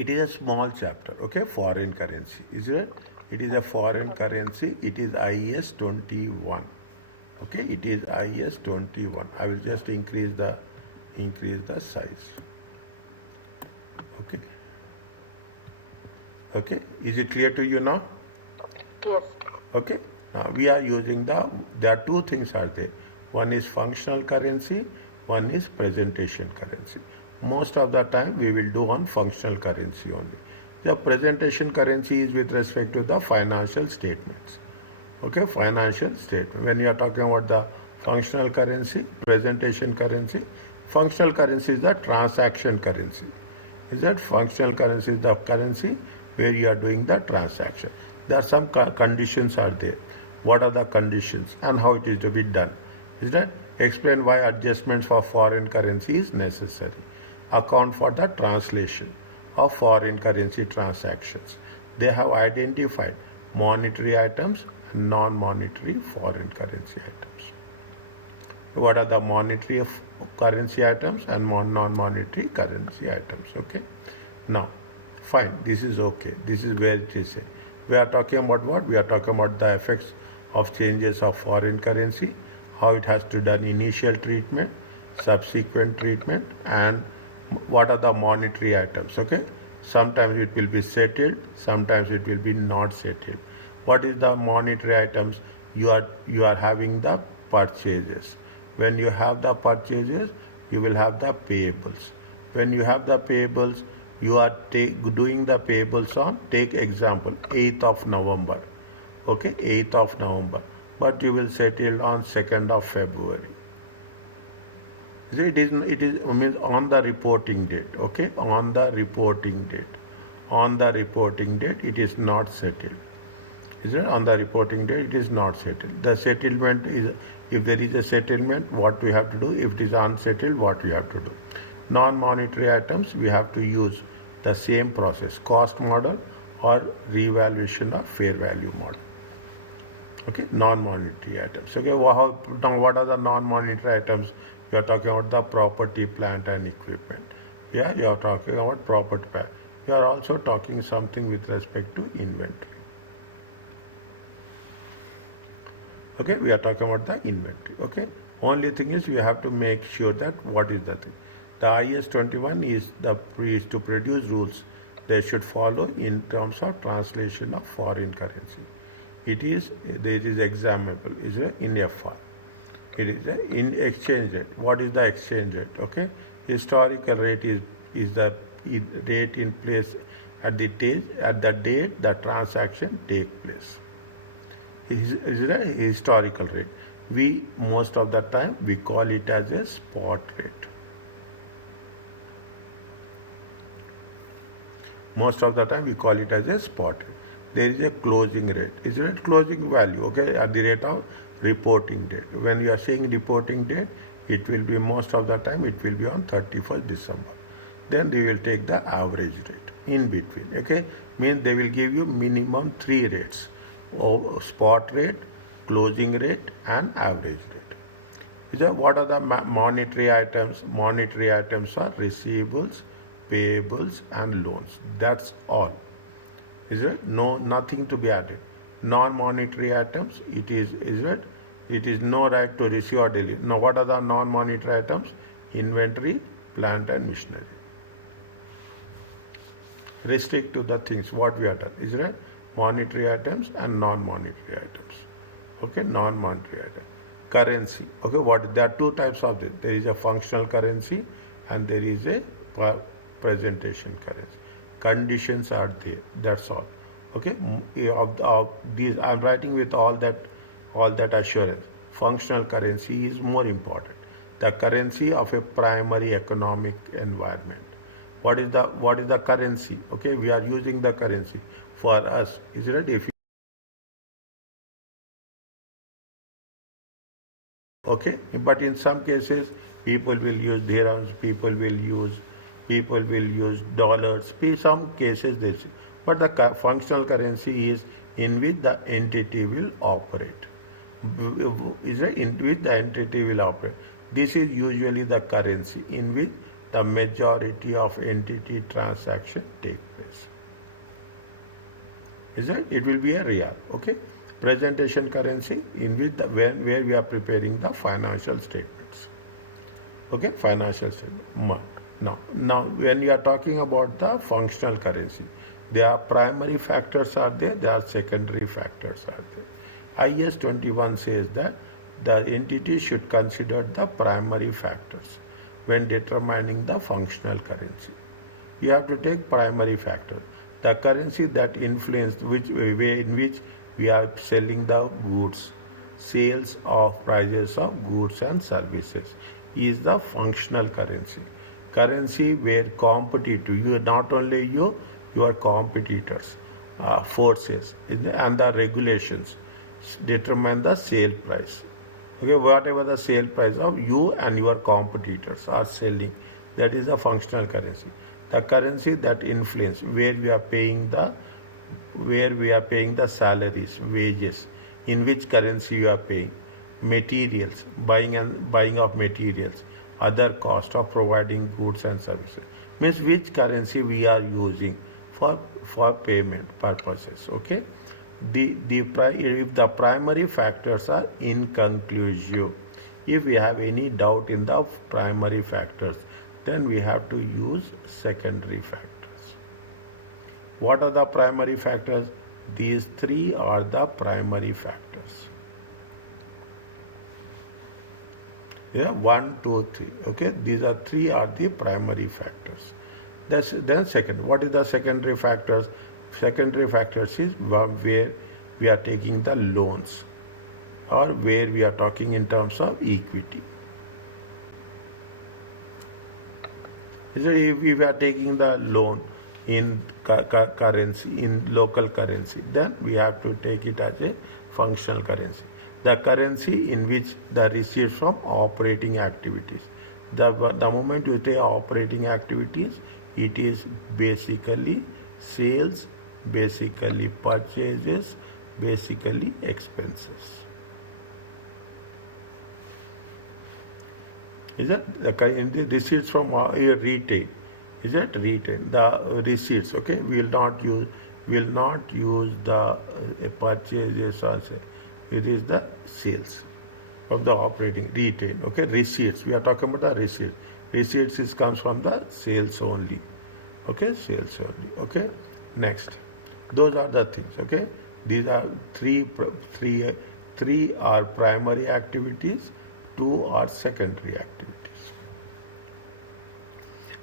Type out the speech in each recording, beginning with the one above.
it is a small chapter, okay, foreign currency, is it? It is a foreign currency, it is IAS 21, okay, it is IAS 21. I will just increase the size, okay. Okay, is it clear to you now? Yes. Okay, now we are using there are two things are there. One is functional currency, one is presentation currency. Most of the time we will do on functional currency only. The presentation currency is with respect to the financial statements. Okay, financial statement. When you are talking about the functional currency, presentation currency, functional currency is the transaction currency. Is that functional currency is the currency where you are doing the transaction. There are some conditions are there. What are the conditions and how it is to be done? Is that explain why adjustments for foreign currency is necessary. Account for the translation of foreign currency transactions. They have identified monetary items and non-monetary foreign currency items. What are the monetary currency items and non-monetary currency items? Okay. Now, fine. This is okay. This is where it is. We are talking about what? We are talking about the effects of changes of foreign currency, how it has to done initial treatment, subsequent treatment, and what are the monetary items. Okay. Sometimes it will be settled, sometimes it will be not settled. What is the monetary items? You are having the purchases. When you have the purchases, you will have the payables. When you have the payables, you are doing the payables on, take example, 8th of November. Okay, 8th of November. But you will settle on 2nd of February. It is means on the reporting date. Okay, on the reporting date. On the reporting date, it is not settled. Is it? On the reporting date, it is not settled. The settlement is, if there is a settlement, what we have to do. If it is unsettled, what we have to do. Non-monetary items, we have to use the same process, cost model or revaluation of fair value model. Okay, non-monetary items. Okay, now what are the non-monetary items? You are talking about the property, plant and equipment. Yeah, you are talking about property, plant. You are also talking something with respect to inventory. Okay, we are talking about the inventory. Okay, only thing is we have to make sure that what is the thing. The IAS 21 is to produce rules they should follow in terms of translation of foreign currency. It is examinable. Is in FR. It is in exchange rate. What is the exchange rate? Okay, historical rate is the rate in place at the date the transaction take place. Is a historical rate. We most of the time we call it as a spot rate. Most of the time we call it as a spot rate. There is a closing rate. Is it closing value? Okay, at the rate of reporting date. When you are saying reporting date, it will be most of the time it will be on 31st December. Then they will take the average rate in between. Okay, means they will give you minimum 3 rates. Spot rate, closing rate and average rate. What are the monetary items? Monetary items are receivables, payables and loans. That's all. Is it? No, nothing to be added. Non-monetary items, it is no right to receive or deliver. Now what are the non-monetary items? Inventory, plant and machinery. Restrict to the things what we have done. Is it? Monetary items and non-monetary items. Okay, non-monetary item. Currency. Okay, there are two types of this. There is a functional currency and there is a presentation currency. Conditions are there. That's all. Okay, of these I'm writing with all that assurance. Functional currency is more important. The currency of a primary economic environment. What is the currency? Okay, we are using the currency for us. Is it? Okay, but in some cases people will use dirhams, people will use dollars. In some cases this, but the functional currency is in which the entity will operate. Is it in which the entity will operate? This is usually the currency in which the majority of entity transaction take place. Is it? It will be a real. Okay. Presentation currency in which where we are preparing the financial statements. Okay, financial statement. Now, when you are talking about the functional currency, there are primary factors are there are secondary factors are there. IAS 21 says that the entity should consider the primary factors when determining the functional currency. You have to take primary factor, the currency that influence which way in which we are selling the goods, sales of prices of goods and services is the functional currency. Currency where competitive, you not only your competitors, forces and the regulations determine the sale price. Okay, whatever the sale price of you and your competitors are selling, that is a functional currency. The currency that influence where we are paying the salaries, wages, in which currency you are paying, materials, buying of materials, other cost of providing goods and services. Means which currency we are using for payment purposes. Okay. If the primary factors are inconclusive, if we have any doubt in the primary factors, then we have to use secondary factors. What are the primary factors? These three are the primary factors. Yeah, 1, 2, 3. Okay, these are three are the primary factors. Then second, what is the secondary factors? Secondary factors is where we are taking the loans or where we are talking in terms of equity. So if we are taking the loan in currency, in local currency, then we have to take it as a functional currency. The currency in which the receipts from operating activities. The moment you take operating activities, it is basically sales, basically purchases, basically expenses. Is that the receipts from retail? Is that retail? The receipts, okay? We will not use the purchases or say. It is the sales of the operating retail. Okay, receipts. We are talking about the receipts. Receipts comes from the sales only. Okay, sales only. Okay, next. Those are the things. Okay, these are three are primary activities, 2 are secondary activities.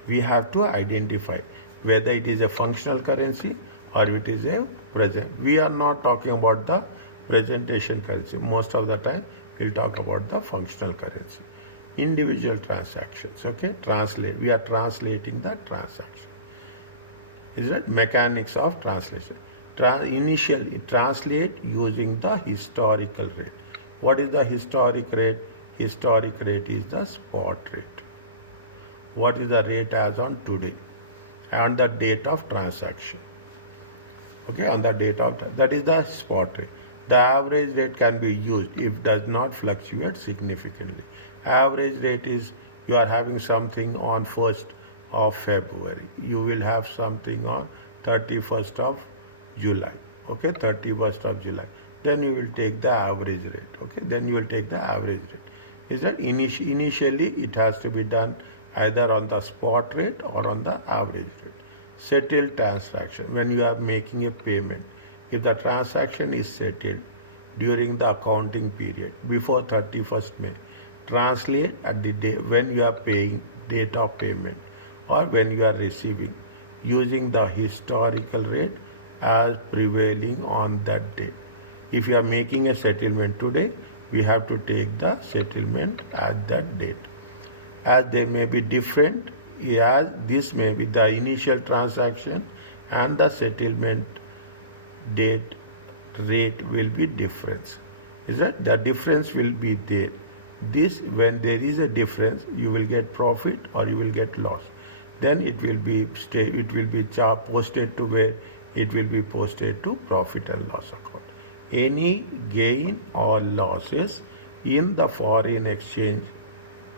We have to identify whether it is a functional currency or it is a present. We are not talking about the presentation currency. Most of the time, we'll talk about the functional currency. Individual transactions, okay? We are translating the transaction. Is that mechanics of translation? Initially, translate using the historical rate. What is the historic rate? Historic rate is the spot rate. What is the rate as on today? And the date of transaction. Okay, on the date of that is the spot rate. The average rate can be used if it does not fluctuate significantly. Average rate is you are having something on 1st of February. You will have something on 31st of July. Okay, 31st of July. Then you will take the average rate. Okay, then you will take the average rate. Is that initially it has to be done either on the spot rate or on the average rate. Settled transaction, when you are making a payment, if the transaction is settled during the accounting period before 31st May, translate at the day when you are paying, date of payment, or when you are receiving, using the historical rate as prevailing on that day. If you are making a settlement today, we have to take the settlement at that date. As they may be different, as this may be the initial transaction and the settlement date rate will be difference. Is that the difference will be there? This, when there is a difference, you will get profit or you will get loss. Then it will be posted to where it will be posted to profit and loss account. Any gain or losses in the foreign exchange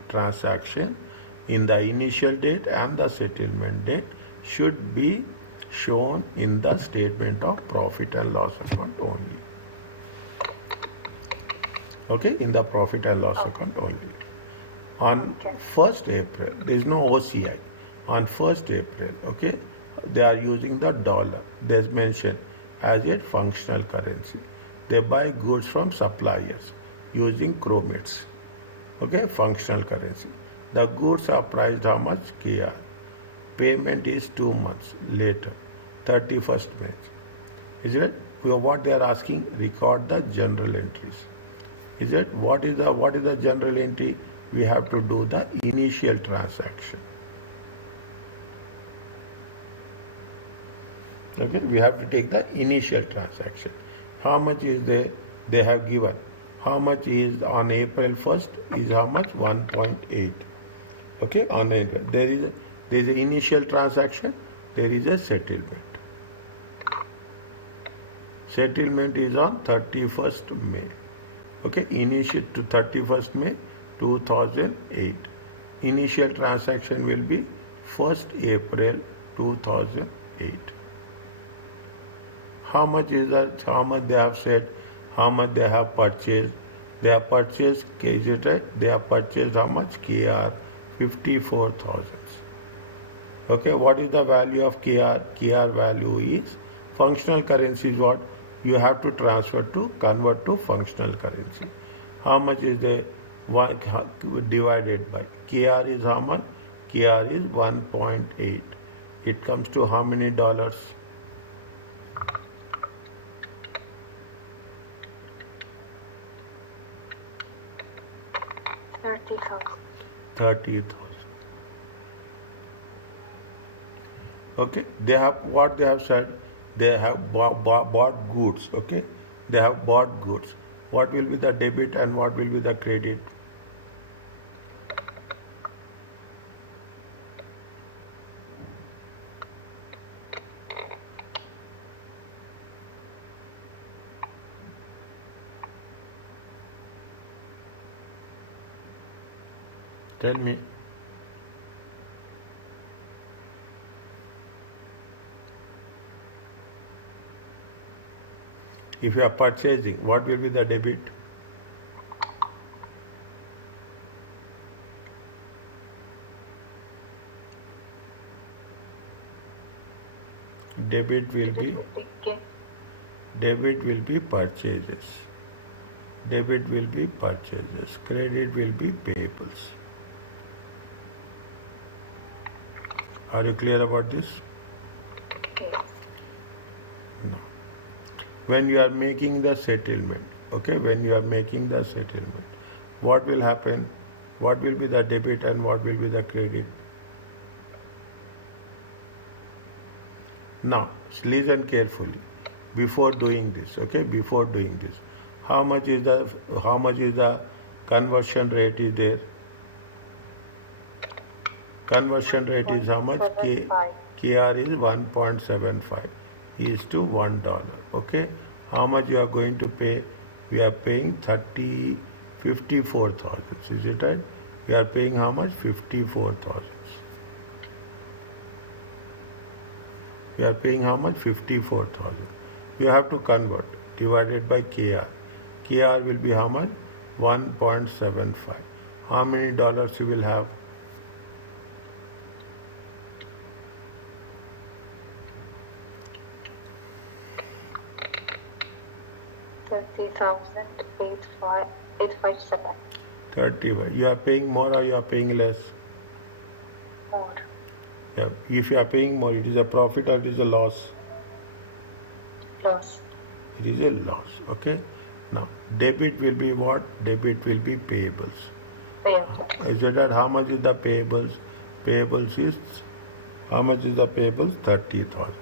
transaction in the initial date and the settlement date should be shown in the statement of profit and loss account only. Okay, in the profit and loss account only. On 1st April, there is no OCI. On 1st April, okay, they are using the dollar. There's mentioned as a functional currency. They buy goods from suppliers using chromates. Okay, functional currency. The goods are priced how much? KR. Payment is 2 months later, 31st May. Is it? What they are asking? Record the general entries. Is it? What is the general entry? We have to do the initial transaction. Okay, we have to take the initial transaction. How much is they have given? How much is on April 1st is how much? 1.8. Okay, on April. There is an initial transaction, there is a settlement. Settlement is on 31st May. Okay, initial to 31st May 2008. Initial transaction will be 1st April 2008. How much is that? How much they have said? How much they have purchased? They have purchased, is it right? They have purchased how much? KR 54,000. Okay, what is the value of KR? KR value is functional currency is what? You have to convert to functional currency. How much is the divided by? KR is how much? KR is 1.8. It comes to how many dollars? 30,000. Okay, they have what they have said. They have bought goods. Okay, they have bought goods. What will be the debit and what will be the credit? Tell me. If you are purchasing, what will be the debit? Debit will be purchases. Debit will be purchases. Credit will be payables. Are you clear about this? No. When you are making the settlement, okay, when you are making the settlement, what will happen? What will be the debit and what will be the credit? Now, listen carefully. Before doing this, okay, before doing this, how much is the conversion rate is there? Conversion rate is how much? KR is 1.75 is to $1. Okay, how much you are going to pay? We are paying 54,000. Is it right? We are paying how much? 54,000. We are paying how much? 54,000. You have to convert divided by KR. KR will be how much? 1.75. How many dollars you will have? $30,857. 30. You are paying more or you are paying less? More. Yeah. If you are paying more, it is a profit or it is a loss? Loss. It is a loss. Okay. Now, debit will be what? Debit will be payables. Payables. Is it that how much is the payables? Payables is, how much is the payables? 30,000.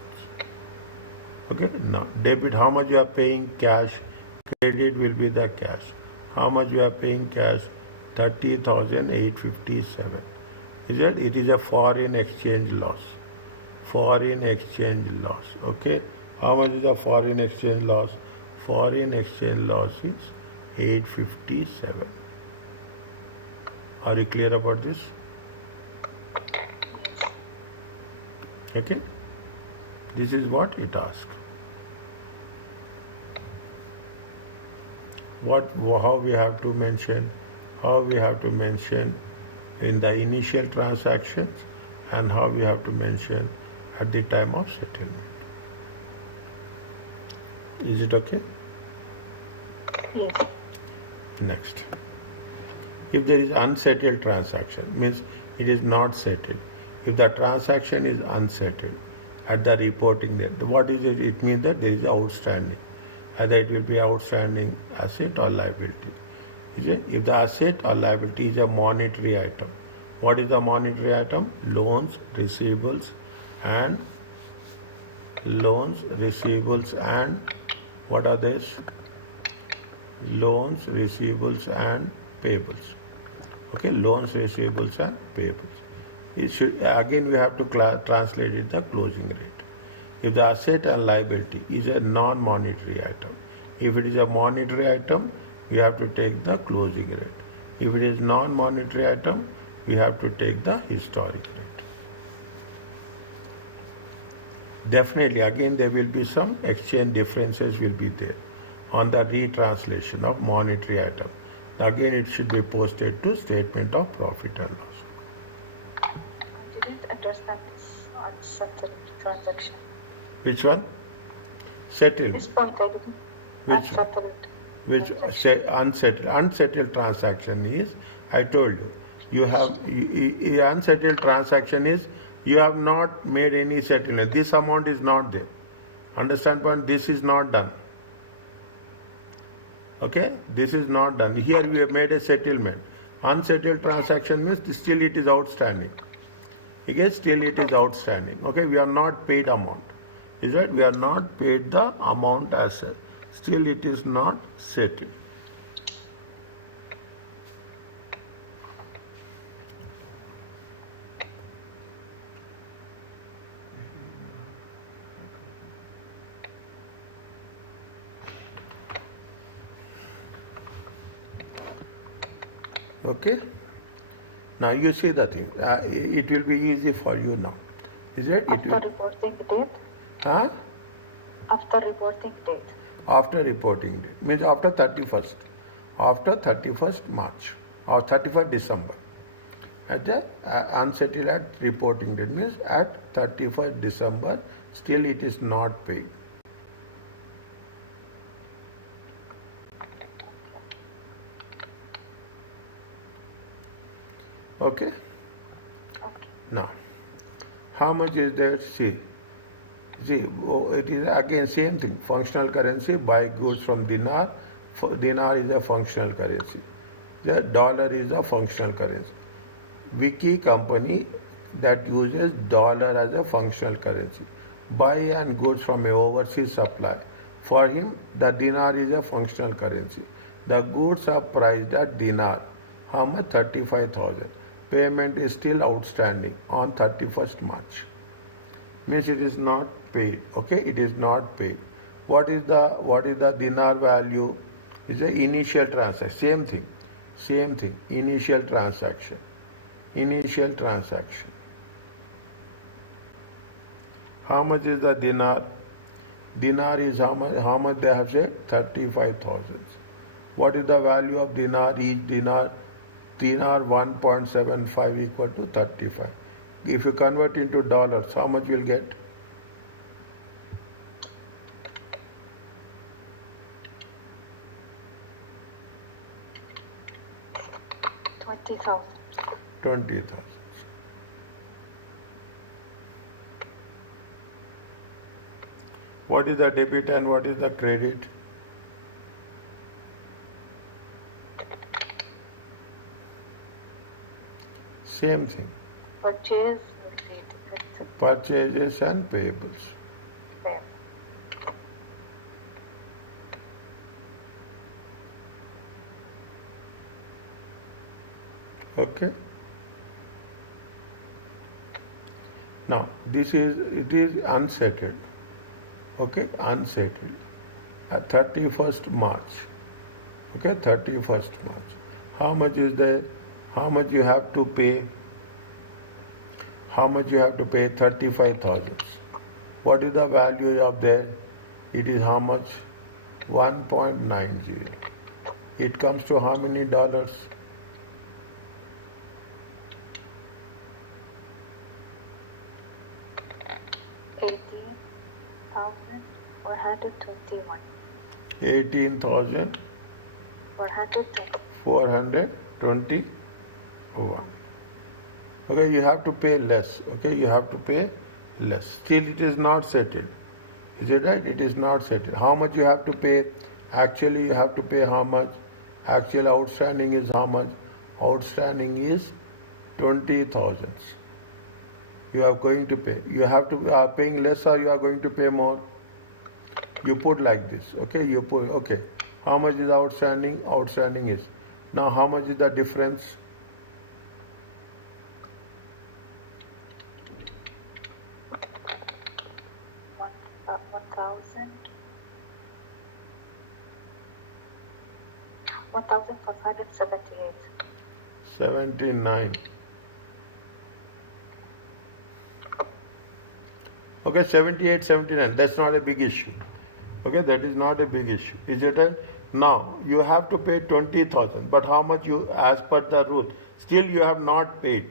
Okay. Now, debit, how much you are paying cash? Credit will be the cash. How much you are paying cash? 30,857. Is it? It is a foreign exchange loss. Foreign exchange loss. Okay. How much is the foreign exchange loss? Foreign exchange loss is 857. Are you clear about this? Okay, this is what it asks. How we have to mention, in the initial transactions, and how we have to mention at the time of settlement. Is it okay? Yes. Next. If there is unsettled transaction, means it is not settled. If the transaction is unsettled at the reporting date, what is it? It means that there is outstanding. Either it will be outstanding asset or liability. Is it? If the asset or liability is a monetary item, what is the monetary item? Loans, receivables, and what are these? Loans, receivables, and payables. Okay, loans, receivables, and payables. It should, again, we have to translate it the closing rate. If the asset and liability is a non-monetary item, if it is a monetary item, we have to take the closing rate. If it is non-monetary item, we have to take the historic rate. Definitely, again, there will be some exchange differences will be there on the retranslation of monetary item. Again, it should be posted to statement of profit and loss. I didn't understand this unsettled transaction. Which one? Settled. This point I didn't. Which Unsettled. which unsettled transaction is, I told you have unsettled transaction is you have not made any settlement. This amount is not there. Understand point? This is not done. Okay, this is not done. Here we have made a settlement. Unsettled transaction means still it is outstanding. Okay, still it is outstanding. Okay, we are not paid amount. Is right? We are not paid the amount as such. Still it is not settled. Okay. Now you see the thing. It will be easy for you now. Is it? After reporting date? Huh? After reporting date. After reporting date. Means after 31st. After 31st March or 31st December. At the unsettled at reporting date means at 31st December, still it is not paid. Okay? Okay. Now, how much is there? See, it is again same thing. Functional currency, buy goods from dinar. Dinar is a functional currency. The dollar is a functional currency. Wiki company that uses dollar as a functional currency. Buy and goods from a overseas supplier. For him, the dinar is a functional currency. The goods are priced at dinar. How much? 35,000. Payment is still outstanding on 31st March. Means it is not paid. Okay, it is not paid. What is the dinar value? Is the initial transaction. Same thing. Initial transaction. How much is the dinar? Dinar is how much? How much they have said? 35,000. What is the value of dinar? Each dinar 1.75 equal to 35. If you convert into dollars, how much you will get? $20,000. 20,000. What is the debit and what is the credit? Same thing. Purchase related. Purchases and payables. Payable. Okay. Now it is unsettled. Okay, unsettled. At 31st March. Okay, 31st March. How much is there? How much you have to pay? How much you have to pay? 35,000. What is the value of there? It is how much? 1.90. It comes to how many dollars? 18,421. 18,421. Okay, you have to pay less. Okay, you have to pay less. Still, it is not settled. Is it right? It is not settled. How much you have to pay? Actually, you have to pay how much? Actual outstanding is how much? Outstanding is 20,000. You are going to pay. You have to are paying less or you are going to pay more? You put like this. Okay, you put, okay. How much is outstanding? Outstanding is. Now, how much is the difference? 1,578. 79. Okay, 78, 79. That's not a big issue. Okay, that is not a big issue. Is it right? Now, you have to pay 20,000. But how much you, as per the rule, still you have not paid.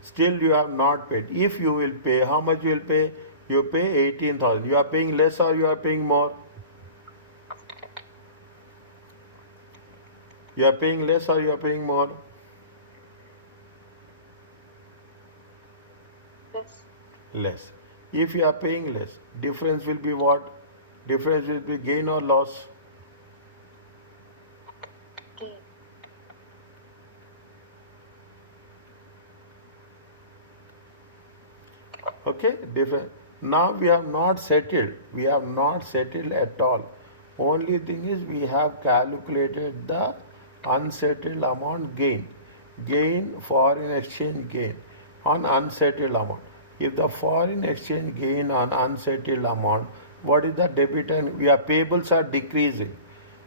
Still you have not paid. If you will pay, how much you will pay? You pay 18,000. You are paying less or you are paying more? You are paying less or you are paying more? Yes. Less. If you are paying less, difference will be what? Difference will be gain or loss? Gain. Okay, different. Now we have not settled. We have not settled at all. Only thing is we have calculated the unsettled amount gain. Gain, foreign exchange gain on unsettled amount. If the foreign exchange gain on unsettled amount, what is the debit and your payables are decreasing.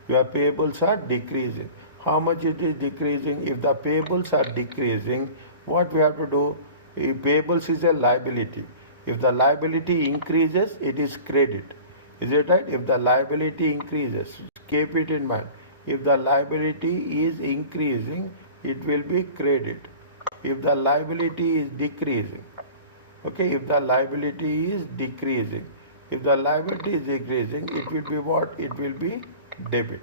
Your payables are decreasing. How much it is decreasing? If the payables are decreasing, what we have to do? If payables is a liability. If the liability increases, it is credit. Is it right? If the liability increases, keep it in mind. If the liability is increasing, it will be credit. If the liability is decreasing, okay, if the liability is decreasing, if the liability is decreasing, it will be what? It will be debit.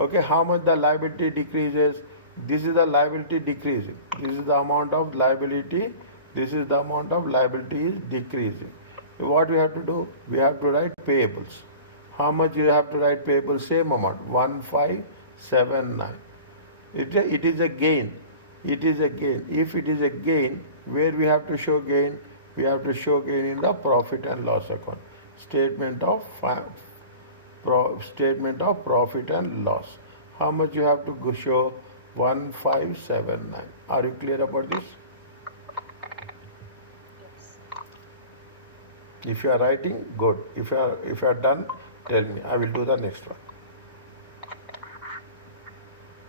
Okay, how much the liability decreases? This is the liability decreasing. This is the amount of liability. This is the amount of liability is decreasing. What we have to do? We have to write payables. How much you have to write payables? Same amount, 1579. It is a gain. It is a gain. If it is a gain, where we have to show gain? We have to show gain in the profit and loss account. Statement of profit and loss. How much you have to show? 1579. Are you clear about this? Yes. If you are writing, good. If you are done, tell me. I will do the next one.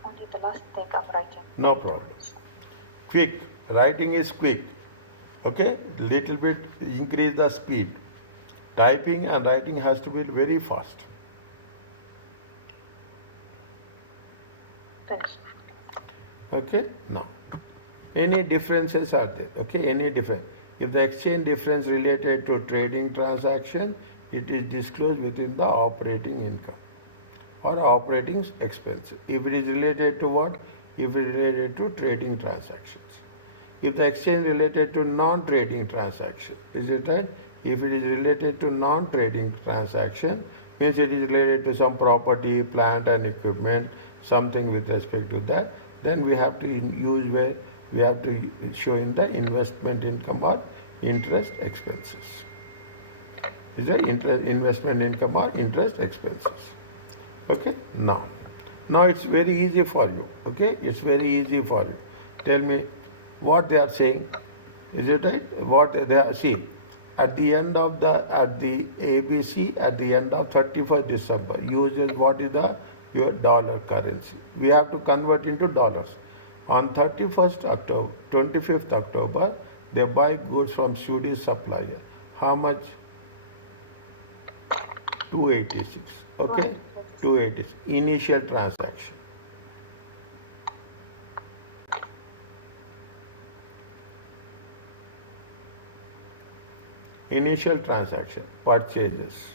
Only the last thing I'm writing. No problem. Quick. Writing is quick. Okay? Little bit increase the speed. Typing and writing has to be very fast. Finished. Okay? Now, any differences are there? Okay? Any difference? If the exchange difference related to trading transaction, it is disclosed within the operating income or operating expenses. If it is related to what? If it is related to trading transactions. If the exchange related to non-trading transaction, is it right? If it is related to non-trading transaction, means it is related to some property, plant and equipment, something with respect to that, then we have to use where we have to show in the investment income or interest expenses. Is that investment income or interest expenses? Okay, now it's very easy for you. Okay, it's very easy for you. Tell me what they are saying. Is it right? What they are, see, at the end of the ABC, at the end of 31st December, uses what is your dollar currency. We have to convert into dollars. On 31st October, 25th October, They buy goods from Swedish supplier. How much? 286. Okay? 286. Initial transaction. Initial transaction. Purchases.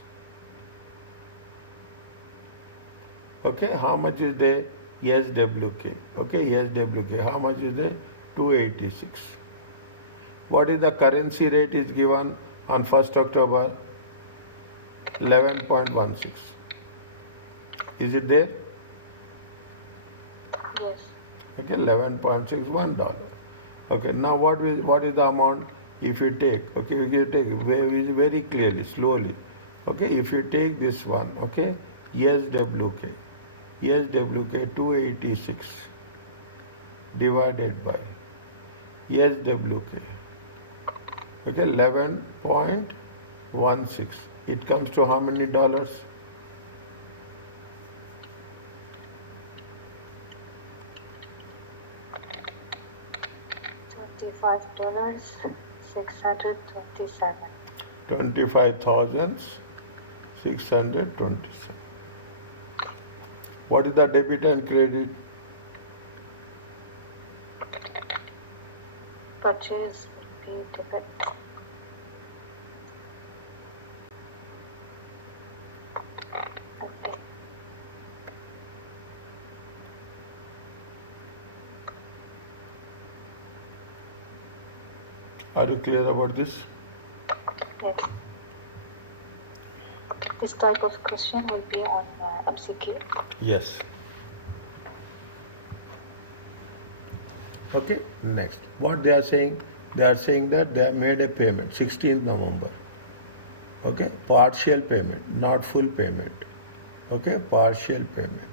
Okay, how much is the SWK? Okay, SWK. How much is the 286? What is the currency rate is given on 1st October? 11.16. Is it there? Yes. Okay, $11.61. Okay, now what is the amount? If you take, okay, we can take very clearly, slowly. Okay, if you take this one, okay, SWK 286 divided by SWK, okay, 11.16. It comes to how many dollars? $25,627. 25,627. What is the debit and credit? Purchase will be debit. Okay. Are you clear about this? Yes. This type of question will be on MCQ. Yes. Okay, next. What they are saying? They are saying that they have made a payment, 16th November. Okay, partial payment, not full payment. Okay, partial payment.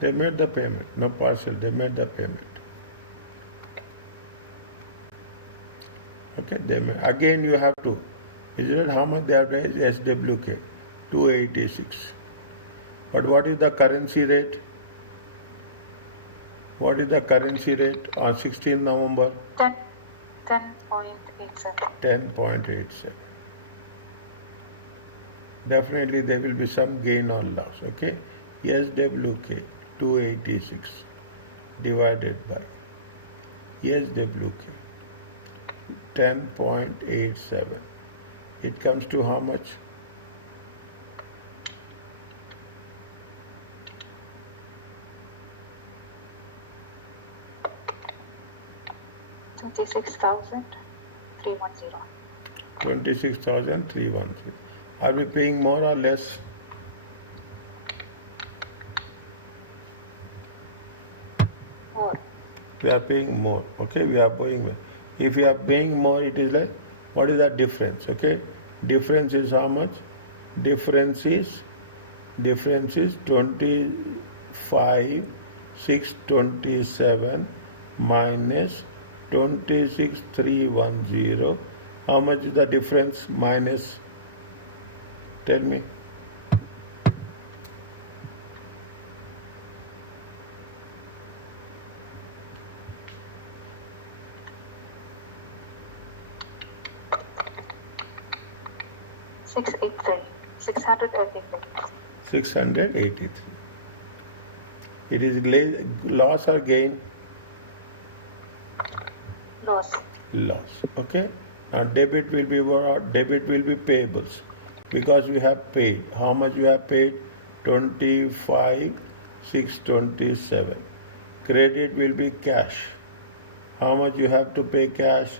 They made the payment, no partial, they made the payment. Okay, they made, again you have to, is it how much they have raised? SWK, 286. But what is the currency rate? What is the currency rate on 16th November? 10.87. 10.87. Definitely there will be some gain or loss. Okay, SWK 286 divided by SWK 10.87. It comes to how much? $26,310. 26,310. Are we paying more or less? More. We are paying more. Okay, we are paying more. If we are paying more, it is like, what is the difference? Okay, difference is how much? Difference is 25,627 minus 26,310. How much is the difference minus? Tell me. $683. 683. It is loss or gain? Loss. Loss. Okay. Now debit will be what? Debit will be payables, because we have paid. How much we have paid? 25,627. Credit will be cash. How much you have to pay cash?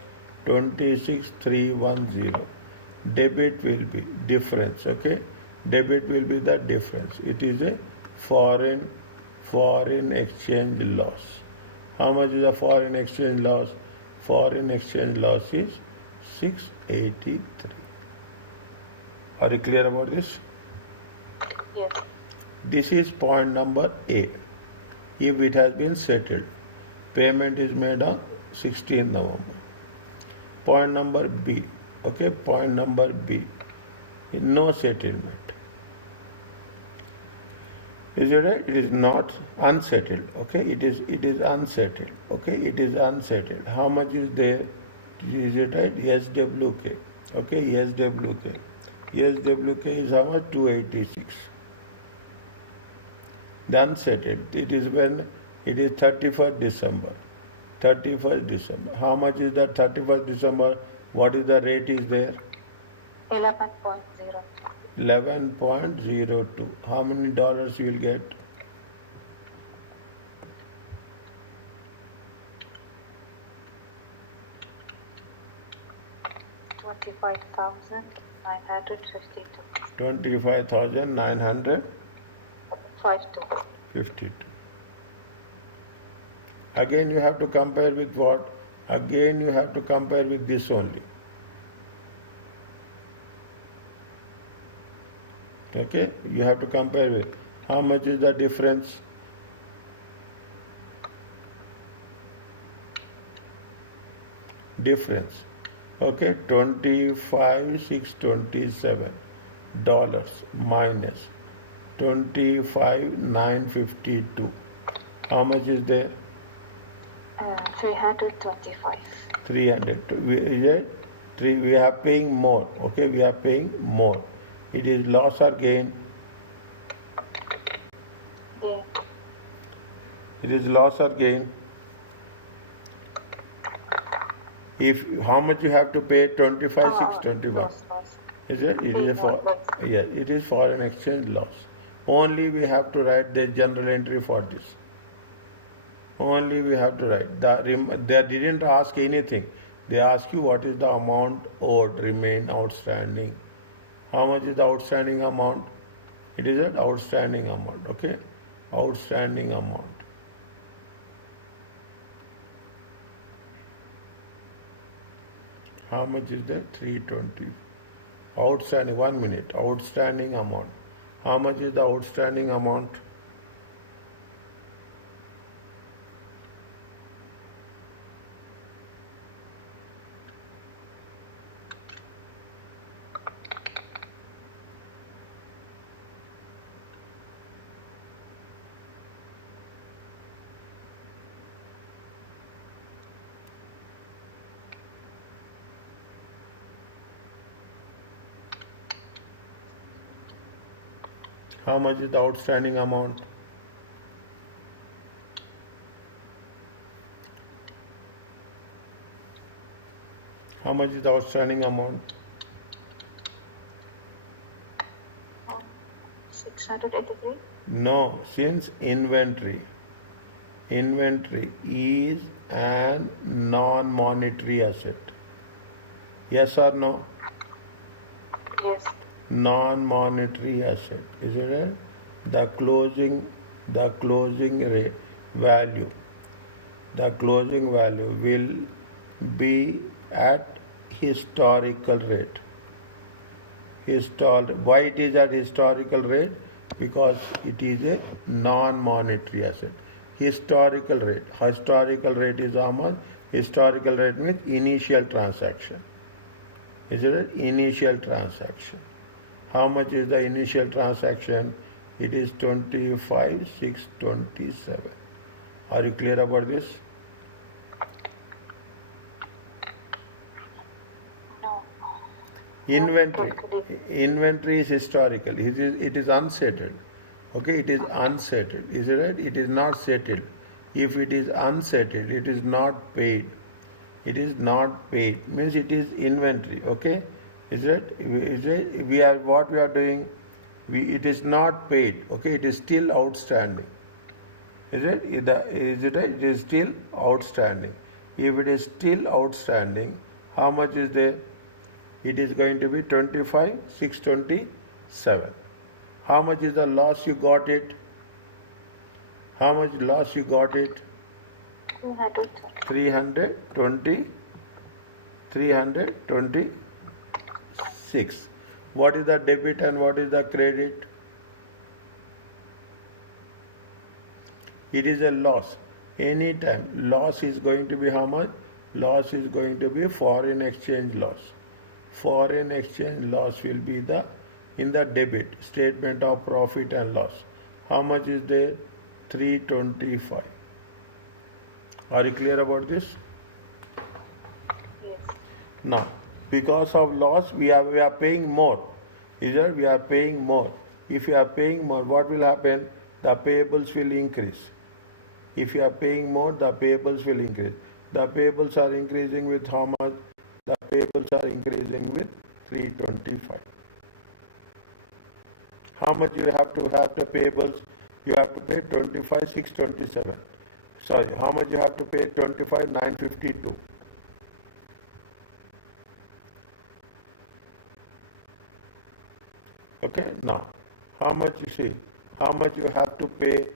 26,310. Debit will be difference. Okay. Debit will be the difference. It is a foreign exchange loss. How much is the foreign exchange loss? Foreign exchange loss is 683. Are you clear about this? Yes. This is point number A. If it has been settled, payment is made on 16th November. Point number B. Okay, point number B. No settlement. Is it right? It is not unsettled. Okay, it is unsettled. Okay, it is unsettled. How much is there? Is it right? SWK. Okay, SWK. SWK is how much? 286. The unsettled. It is when it is 31st December. 31st December. How much is that 31st December? What is the rate is there? 11.02. 11.02. How many dollars you will get? $25,952. 25,952. 52. Again you have to compare with what? Again you have to compare with this only. Okay, you have to compare with how much is the difference? Difference. Okay, 25,627 dollars minus 25,952. How much is there? 325. 300. We are paying more. Okay, we are paying more. It is loss or gain? Gain. It is loss or gain? If how much you have to pay? 25,621. Loss. Is it? It Pay is more, for yes. It is foreign exchange loss. Only we have to write the general entry for this. Only we have to write. They didn't ask anything. They ask you what is the amount owed, remain outstanding. How much is the outstanding amount? It is an outstanding amount. Okay, outstanding amount. How much is that? 320. Outstanding, 1 minute. Outstanding amount. How much is the outstanding amount? How much is the outstanding amount? How much is the outstanding amount? 683. No, since inventory is an non-monetary asset. Yes or no? Yes. Non-monetary asset. Is it right? The closing rate value. The closing value will be at historical rate. Why it is at historical rate? Because it is a non-monetary asset. Historical rate is how much? Historical rate means initial transaction. Is it an initial transaction? How much is the initial transaction? It is 25,627. Are you clear about this? No. Inventory is historical. It is unsettled. Okay, it is unsettled. Is it right? It is not settled. If it is unsettled, it is not paid. It is not paid. Means it is inventory. Okay, is it? What we are doing? It is not paid. Okay, it is still outstanding. Is it? Is it right? It is still outstanding. If it is still outstanding, how much is there? It is going to be 25,627. How much is the loss you got it? How much loss you got it? 326. What is the debit and what is the credit? It is a loss. Anytime loss is going to be how much? Loss is going to be foreign exchange loss. Foreign exchange loss will be the In the debit, statement of profit and loss, how much is there? 325. Are you clear about this? Yes. Now, because of loss, we are paying more. Is that we are paying more? If you are paying more, what will happen? The payables will increase. If you are paying more, the payables will increase. The payables are increasing with how much? The payables are increasing with 325. How much you have the payables? You have to pay 25 627. Sorry, how much you have to pay? 25 952. Okay, now how much you see? How much you have to pay?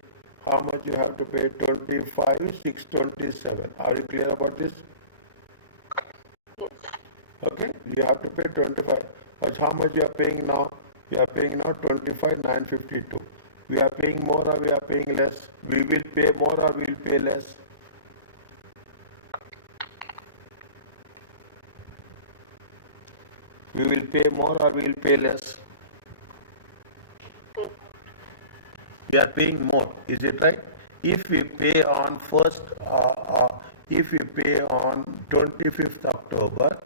How much you have to pay? 25 627. Are you clear about this? Yes. Okay, you have to pay 25. But how much you are paying now? You are paying now 25 952. We are paying more or we are paying less? We will pay more or we will pay less? We will pay more or we will pay less? Pay. We are paying more, is it right? If we pay on if we pay on 25th October,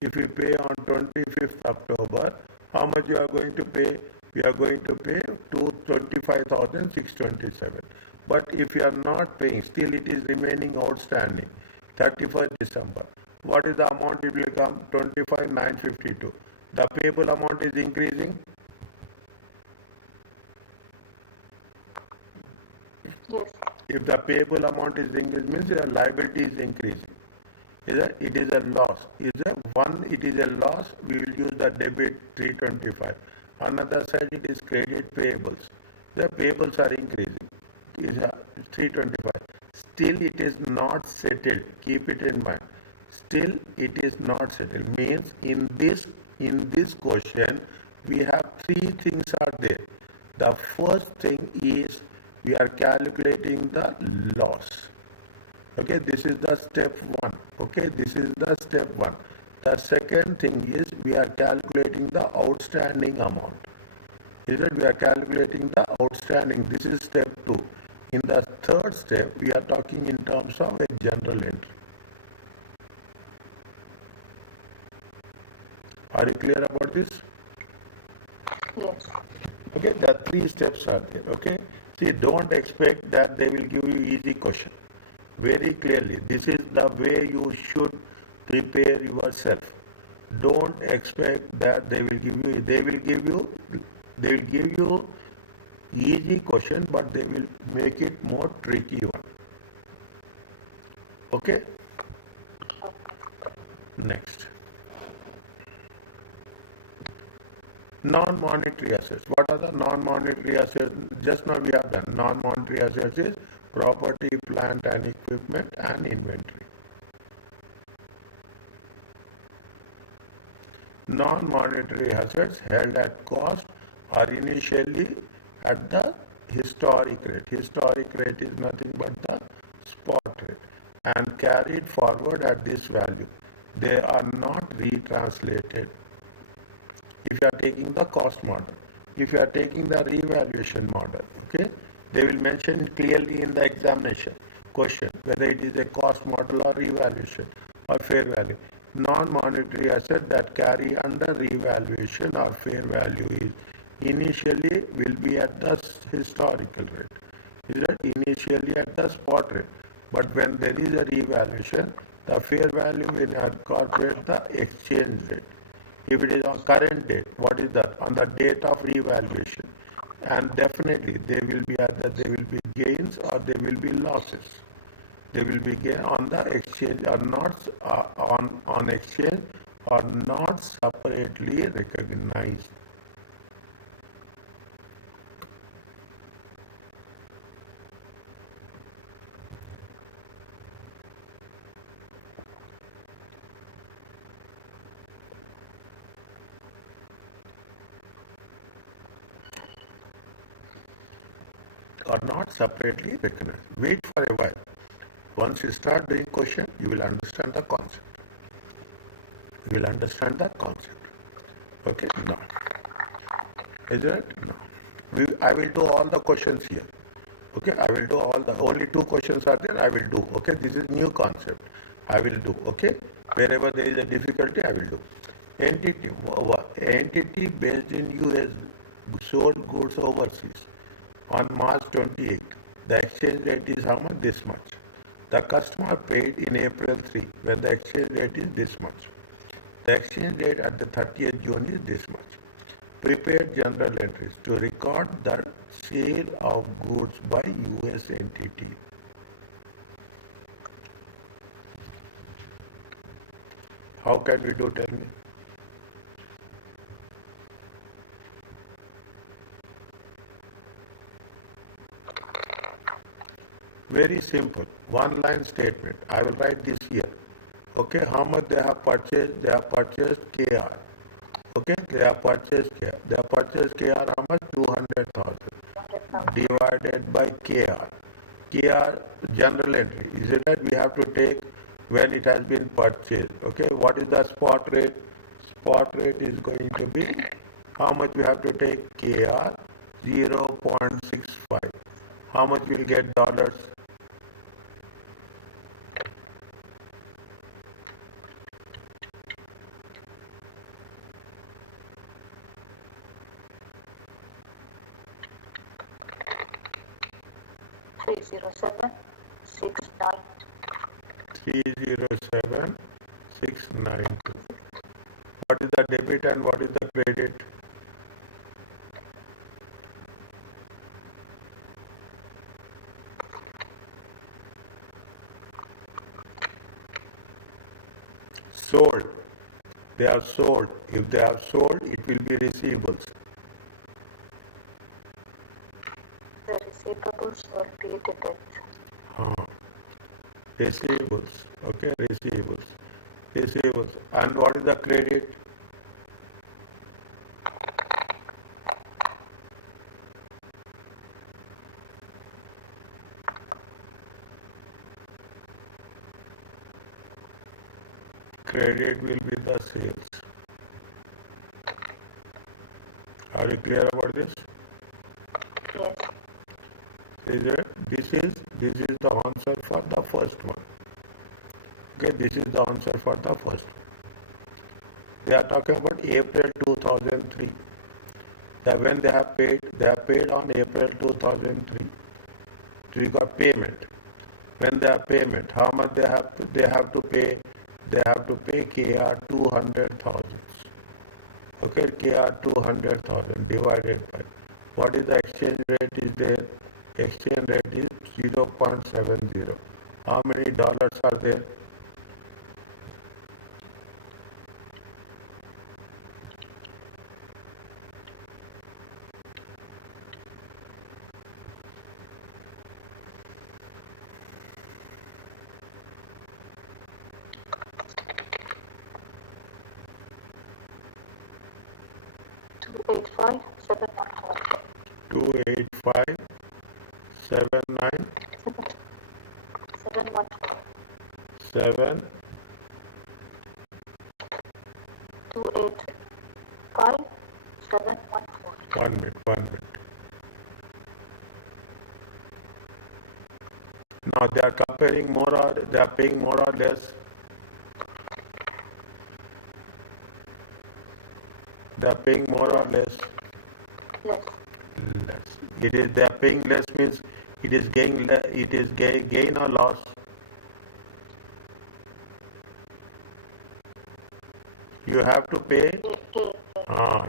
if we pay on 25th October, how much you are going to pay? We are going to pay to 25,627. But if you are not paying, still it is remaining outstanding. 31st December. What is the amount it will become? 25,952. The payable amount is increasing. Yes. If the payable amount is increasing, means your liability is increasing. It is a loss. It is a loss, we will use the debit 325. Another side it is credit payables. The payables are increasing. It is 325. Still it is not settled. Keep it in mind. Still it is not settled. Means in this question we have three things are there. The first thing is we are calculating the loss. Okay, this is the step one. Okay, this is the step one. The second thing is we are calculating the outstanding amount. Is it? We are calculating the outstanding. This is step two. In the third step, we are talking in terms of a general entry. Are you clear about this? Yes. Okay, the three steps are there. Okay, see, don't expect that they will give you easy question. Very clearly, this is the way you should prepare yourself. Don't expect that they will give you. They will give you easy question, but they will make it more tricky one. Okay. Next. Non-monetary assets. What are the non-monetary assets? Just now we have done. Non-monetary assets is property, plant and equipment and inventory. Non-monetary assets held at cost are initially at the historic rate. Historic rate is nothing but the spot rate and carried forward at this value. They are not retranslated. If you are taking the cost model, if you are taking the revaluation model, okay, they will mention clearly in the examination question whether it is a cost model or revaluation or fair value. Non-monetary asset that carry under revaluation or fair value is initially will be at the historical rate. Is that initially at the spot rate? But when there is a revaluation, the fair value will incorporate the exchange rate. If it is on current date, what is that? On the date of revaluation. And definitely there will be either there will be gains or there will be losses. They will be gain on the exchange or not on exchange or not separately recognized. Or not separately recognized. Wait for a while. Once you start doing question, you will understand the concept. You will understand the concept. Okay, now. Is it? No. I will do all the questions here. Okay, I will do all the, only two questions are there, I will do. Okay, this is new concept. I will do. Okay, wherever there is a difficulty, I will do. Entity based in US sold goods overseas on March 28. The exchange rate is how much? This much. The customer paid in April 3 when the exchange rate is this much. The exchange rate at the 30th June is this much. Prepare journal entries to record the sale of goods by US entity. How can we do? Tell me. Very simple. One line statement. I will write this here. Okay, how much they have purchased? They have purchased KR. Okay, they have purchased KR. They have purchased KR how much? 200,000 divided by KR. KR general entry. Is it that we have to take when it has been purchased? Okay, what is the spot rate? Spot rate is going to be how much we have to take? KR 0.65. How much will get dollars? 307,692. 307,692. What is the debit and what is the credit? Sold. They are sold. If they are sold, it will be receivables. The receivables will be debits. Receivables. Okay, receivables. Receivables. And what is the credit? Credit will be the sales. Are you clear about this? Yes. This is the answer for the first one. Okay, this is the answer for the first one. They are talking about April 2003. That when they have paid on April 2003. We got payment. When they have payment, how much they have to pay? They have to pay KR 200,000. Okay, KR 200,000 divided by what is the exchange rate is there? Exchange rate is 0.70. How many dollars are there? Two eight five seven nine 7. 285,714. 1 minute. Now they are comparing more or they are paying more or less. They are paying more or less. Less. It is they are paying less means it is gain or loss. You have to pay.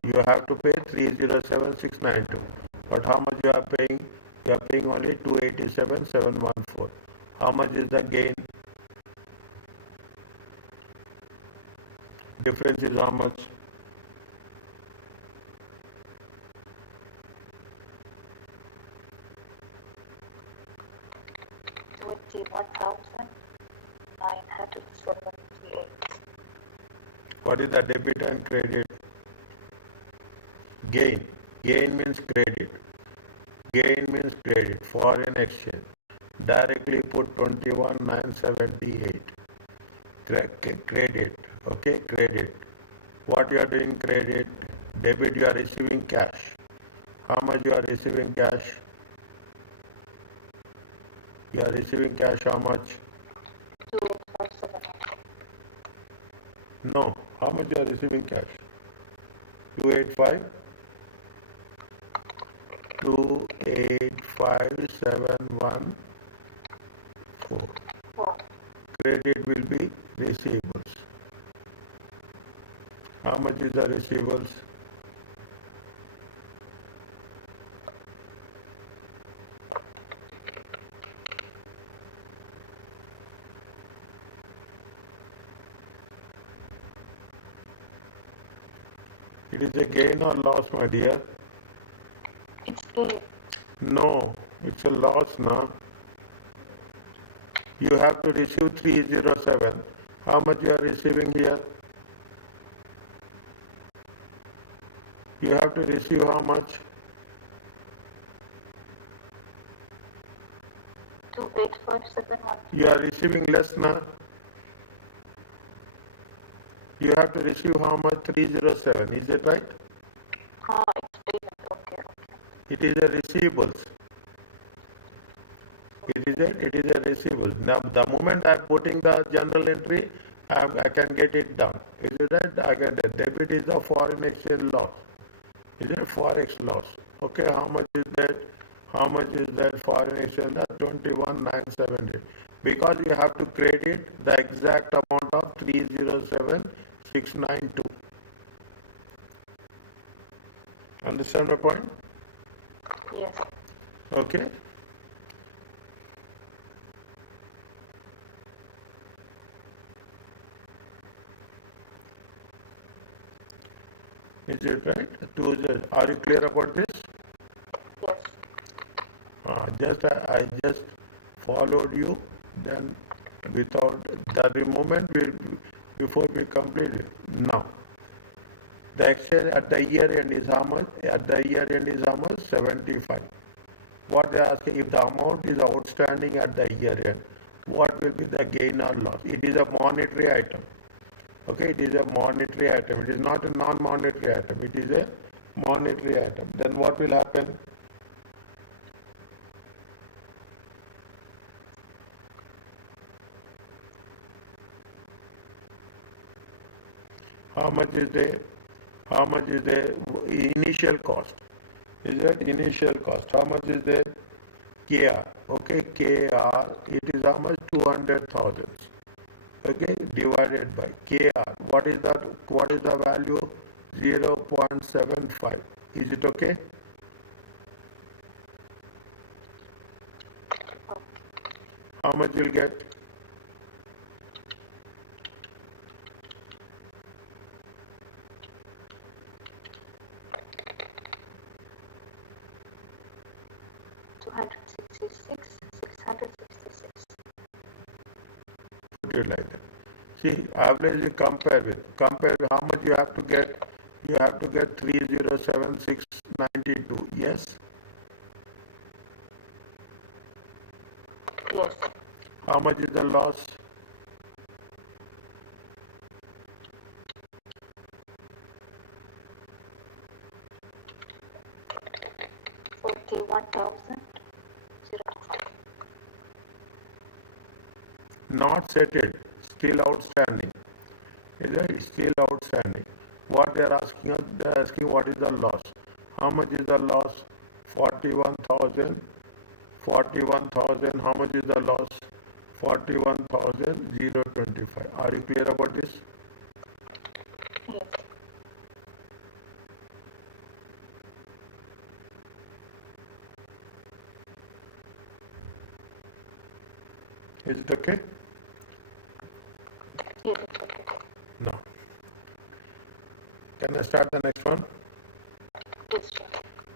You have to pay 307,692. But how much you are paying? You are paying only 287,714. How much is the gain? Difference is how much? $21,978. What is the debit and credit? Gain. Gain means credit. Gain means credit. Foreign exchange. Directly put 21,978. Credit. Okay, credit. What you are doing credit? Debit you are receiving cash. How much you are receiving cash? You are receiving cash how much? 2857. No. How much you are receiving cash? 285? 285714. Wow. Credit will be receivables. How much is the receivables? It is a gain or loss, my dear? It's gain. No, it's a loss now. You have to receive 307. How much you are receiving here? You have to receive how much? 28571. You are receiving less now. You have to receive how much? 307. Is it right? It's payment. Okay. It is a receivables. It is a receivable. Now, the moment I'm putting the journal entry, I can get it down. Is it right? I get it. Debit is the foreign exchange loss. Is it forex loss? Okay, how much is that? How much is that foreign exchange loss? 21,970. Because you have to credit the exact amount of 307,692. Understand my point? Yes. Okay. Is it right? Are you clear about this? Yes. I just followed you. Then, without the moment before we complete it. Now, the exchange at the year end is how much? At the year end is how much? 75. What they ask, if the amount is outstanding at the year end, what will be the gain or loss? It is a monetary item. Okay, it is a monetary item. It is not a non-monetary item. It is a monetary item. Then what will happen? How much is the initial cost? Is that initial cost? How much is the KR? Okay, KR, it is how much? 200,000. Okay, divided by KR. What is the value? 0.75. Is it okay? How much you'll get? 266. 666. Put it like that. See, average you compare with how much you have to get. You have to get 307,692. Yes. Yes. How much is the loss? 41,000. Not settled, still outstanding. Is it still outstanding? What they are asking us, they are asking what is the loss. How much is the loss? 41,000. 41,000. How much is the loss? 41,025. Are you clear about this? Yes. Is it okay? Yes, it's okay. No. Can I start the next one? Yes, sure.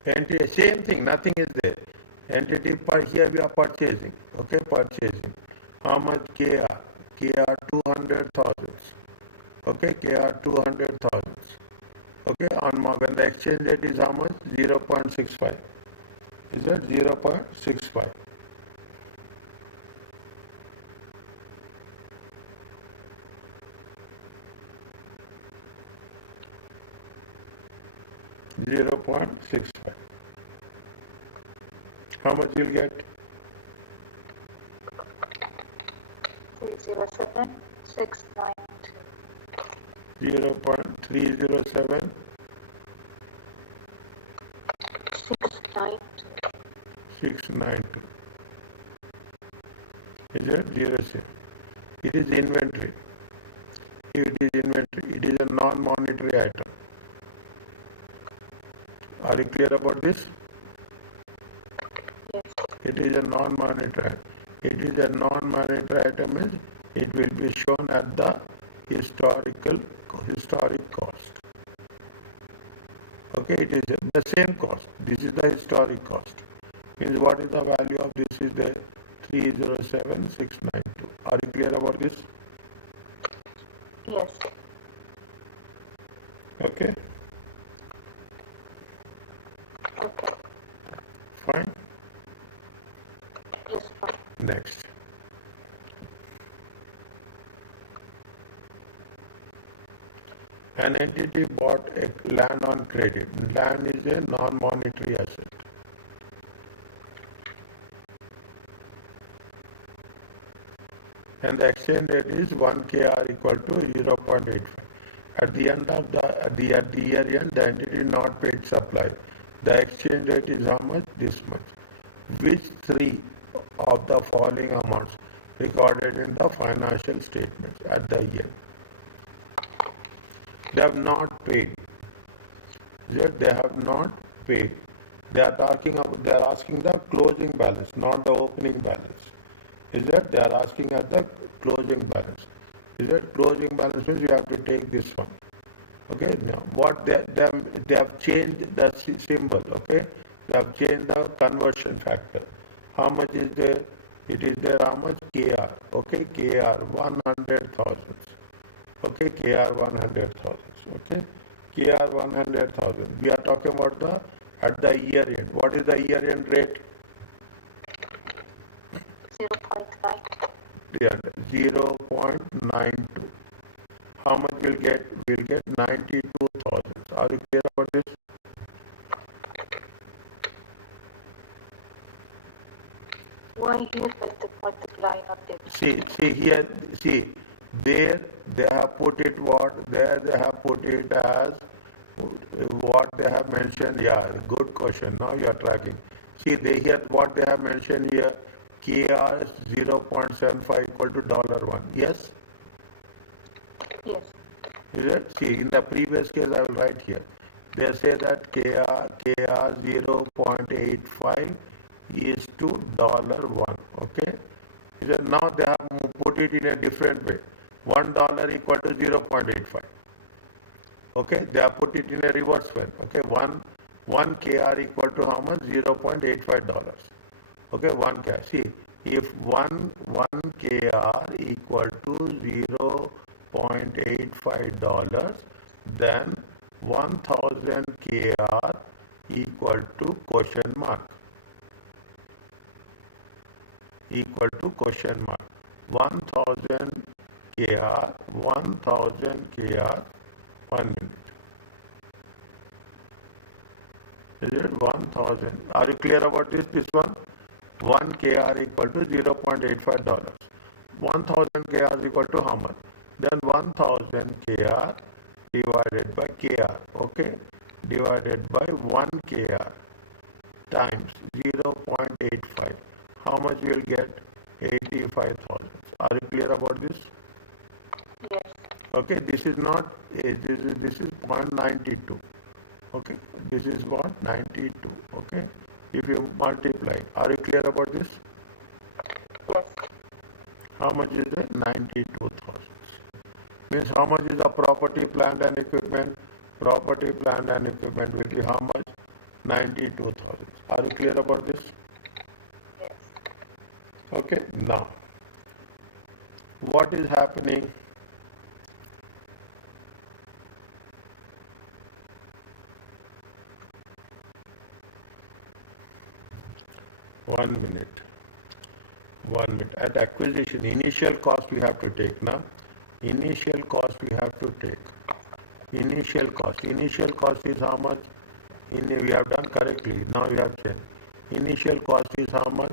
Entity, same thing, nothing is there. Entity per here we are purchasing. Okay, purchasing. How much KR? KR 200,000. Okay, KR 200,000. Okay, when the exchange rate is how much? 0.65. Is that 0.65? 0.65. How much you'll get? 307,692. 0.307 692. 692. Is it 06? It is inventory. It is inventory. It is a non-monetary item. Are you clear about this? Yes. It is a non-monetary item. It is a non-monetary item means it will be shown at the historic cost. Okay, it is the same cost. This is the historic cost. Means what is the value of this is the 307,692. Are you clear about this? Yes. Okay, Okay. fine. Yes, fine. Next. An entity bought a land on credit. Land is a non-monetary asset. And the exchange rate is 1 KR equal to 0.85. At the end of at the year end, the entity not paid supply. The exchange rate is how much? This much. Which three of the following amounts recorded in the financial statements at the end? They have not paid. Yet they have not paid. They are asking the closing balance, not the opening balance. Is that they are asking at the closing balance. Is that closing balance means you have to take this one. Okay, now what they have changed the symbol. Okay, they have changed the conversion factor. How much is there? It is there how much? KR. Okay, KR 100,000. Okay, KR 100,000. Okay, KR 100,000. We are talking about the at the year end. What is the year end rate? 0.9. 0.92. How much we'll get? We'll get 92,000. Are you clear about this? Why here with the multiply not divided? See here, there they have put it what? There they have put it as what they have mentioned. Yeah, good question. Now you are tracking. See, here what they have mentioned here, KR 0.75 equal to $1. Yes? Yes. Is it? See, in the previous case, I will write here. They say that KR 0.85 is to $1. Okay? Now they have put it in a different way. $1 equal to 0.85. Okay? They have put it in a reverse way. Okay? 1 KR equal to how much? $0.85. Okay? 1 KR. See, if 1 KR equal to $0.85, then 1000 KR equal to question mark. Equal to question mark. 1000 KR, 1000 KR, 1 minute. Is it 1000? Are you clear about this one? 1 KR equal to $0.85. 1000 KR is equal to how much? Then 1000 KR divided by KR. Okay? Divided by 1 KR times 0.85. How much you will get? 85,000. Are you clear about this? Yes. Okay, this is not this is 0.92. Okay, this is what? 92. Okay, if you multiply, are you clear about this? Yes. How much is it? 92,000. Means how much is the property, plant and equipment? Property, plant and equipment will be how much? 92,000. Are you clear about this? Yes. Okay, now what is happening? One minute. At acquisition, initial cost we have to take now. Initial cost we have to take. Initial cost. Initial cost is how much? We have done correctly. Now we have changed. Initial cost is how much?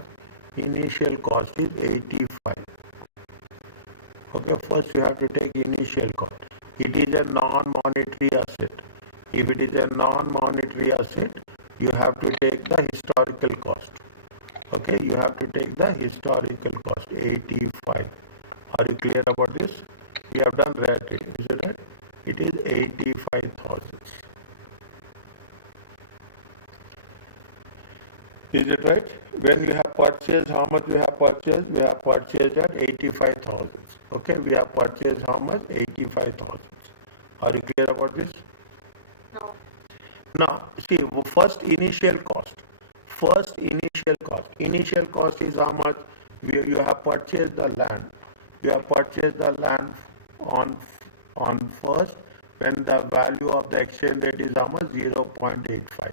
Initial cost is 85. Okay, first you have to take initial cost. It is a non-monetary asset. If it is a non-monetary asset, you have to take the historical cost. Okay, you have to take the historical cost, 85. Are you clear about this? We have done right, is it right? It is 85,000. Is it right? When you have purchased, how much we have purchased? We have purchased at 85,000. Okay, we have purchased how much? 85,000. Are you clear about this? No. Now, see, first initial cost. First initial cost. Initial cost is how much? You have purchased the land. You have purchased the land on first when the value of the exchange rate is how much? 0.85.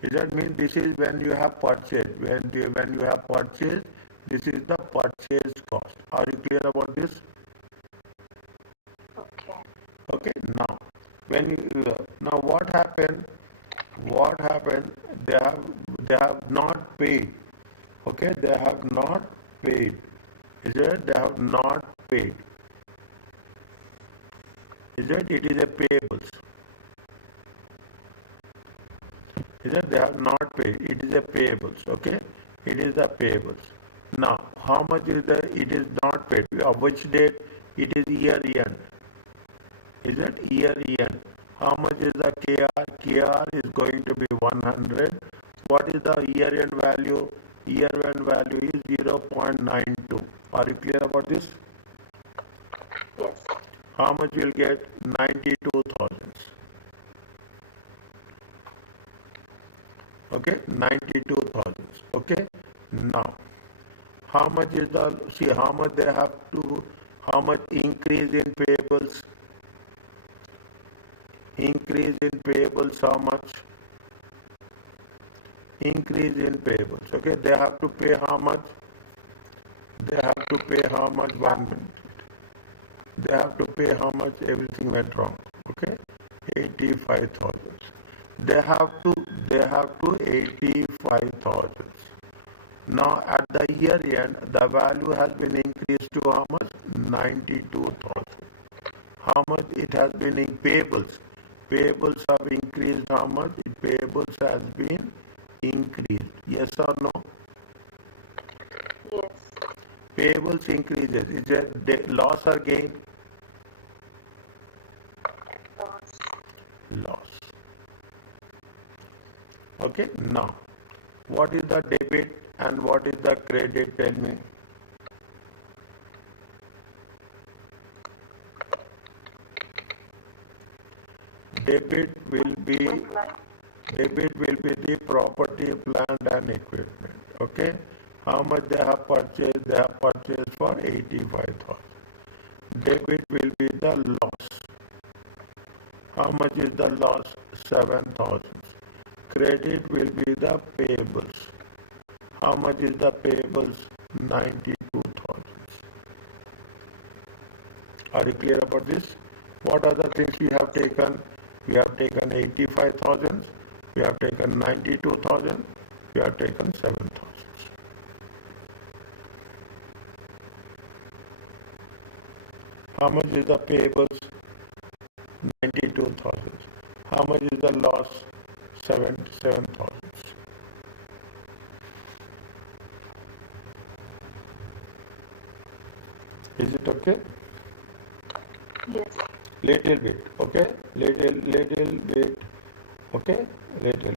Does that mean this is when you have purchased? When you have purchased, this is the purchased cost. Are you clear about this? Okay. Okay. Now, when you now what happened? What happened? They have not paid. Okay, they have not paid. Is it? They have not paid. Is it? It is a payables. Is it? They have not paid. It is a payables. Okay, it is the payables. Now, how much is the? It is not paid. Of which date? It is year end. Is it year end? How much is the KR? KR is going to be 100. What is the year end value? Year end value is 0.92. Are you clear about this? Yes. How much you'll get? 92,000. Okay, 92,000. Okay. Now, how much is the? See how much they have to. How much increase in payables? Increase in payables, how much? Increase in payables. Okay, they have to pay how much? They have to pay how much? 1 minute. They have to pay how much? Everything went wrong. Okay, 85,000. They have to 85,000. Now at the year end, the value has been increased to how much? 92,000. How much it has been in payables? Payables have increased how much? Payables has been increased. Yes or no? Yes. Payables increases. Is it loss or gain? Loss. Loss. Okay. Now, what is the debit and what is the credit? Tell me. Debit will be the property, plant and equipment. Okay. How much they have purchased? They have purchased for 85,000. Debit will be the loss. How much is the loss? 7,000. Credit will be the payables. How much is the payables? 92,000. Are you clear about this? What other things we have taken? We have taken 85,000. We have taken 92,000. We have taken 7,000. How much is the payables? 92,000. How much is the loss? 77,000. Is it okay? Yes. Little bit, okay? Little bit, okay? Little